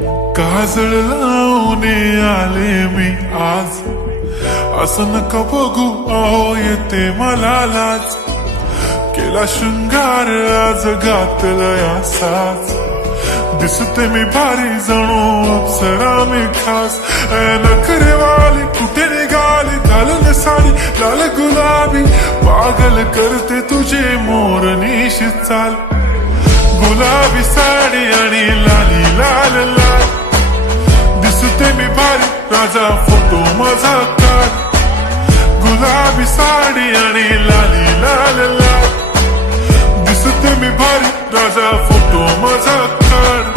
काजळ लावून आले मी आज, असं नका बघू अहो येते मला लाज. केला शृंगार आज घातला साज, दिसते मी भारी जणू अप्सरा मी खास. नखरेवाली कुठे निघाली, घालून साडी लाल गुलाबी, पागल करते तुझे मोरनीशी चाल. गुलाबी साडी आणि लाली लाल लाल, दिसते मी भारी राजा फोटो माझा काढ. गुलाबी साडी आणि लाली लाल लाल, दिसते मी भारी राजा फोटो माझा काढ.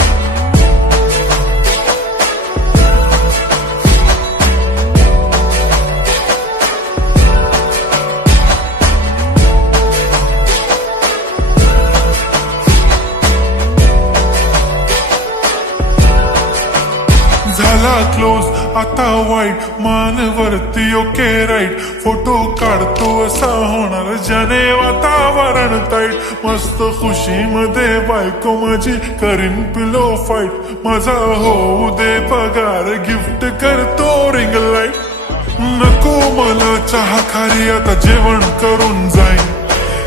झाला क्लोज आता वाईट, मान वरती ओके राईट. फोटो काढतो असा होणार ज्याने वातावरण ताईट. मस्त खुशी मध्ये बायको माझी करीन पिलो फाईट. माझा होऊ दे पगार, गिफ्ट करतो रिंग लाईट. नको मला चहा खारी, आता जेवण करून जाईन.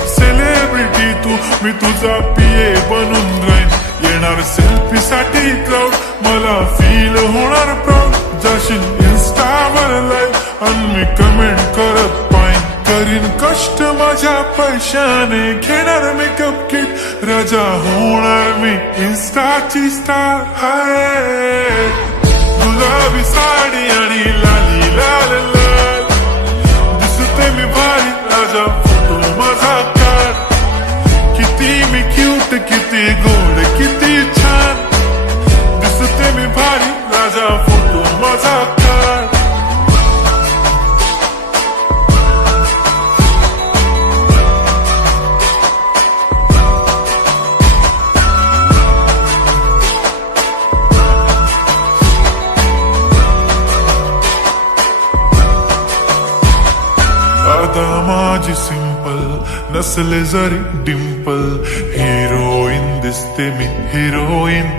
सेलिब्रिटी तू, मी तुझा पिये बनून राहीन. येणार सेल्फी साठी क्राऊड, मला फील होणार प्राऊड. जाशील इन्स्टावर लाईव्ह आणि मी कमेंट करत पाईन. करीन कष्ट माझ्या पैशाने, घेणार मेकअप किट. राजा होणार मी इन्स्टाची स्टार. हाय गुलाबी साडी आणि लाली लाल लाल, दिसते मी भारी राजा फोटो माझा काढ. किती मी क्यूट, किती गोड, किती छान, दिसते मी भारी राजा फोटो माझा काढ. आता माझी सिंपल, नसले जरी डिंपल. हिरोईन दिसते मी हिरोईन.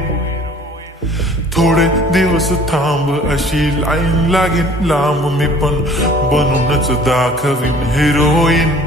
थोडे दिवस थांब अशी लाईन लागेल लांब, मी पण बनूनच दाखवीन हिरोईन.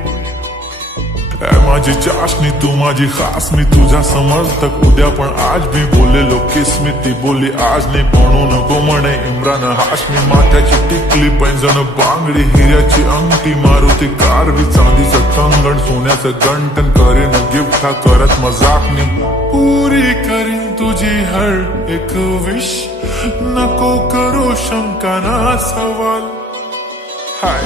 माझी चाशनी तू माझी खास, मी तुझा समर्थक उद्या पण आज मी बोलेलो किस मी. ती बोली आज नाही म्हणू नको म्हणे इम्रान हाशमी. माथ्याची टिकली पैंजण बांगडी, हिऱ्याची अंगठी, मारुती कारवी, चांदीचं कंगण, सोन्याचं गंटन. करीन गिफ्ट हा करत मजाकनी. पुरी करीन तुझी हर एक विश, नको करू शंका ना सवाल. हाय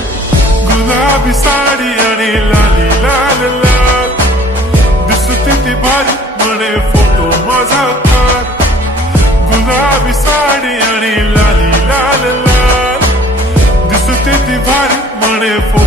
गुलाबी साडी आणि लाली लाल लाल, दिसते ती भारी म्हणे फोटो माझा काढ. गुलाबी साडी आणि लाली लाल लाल, दिसते ती भारी म्हणे फोटो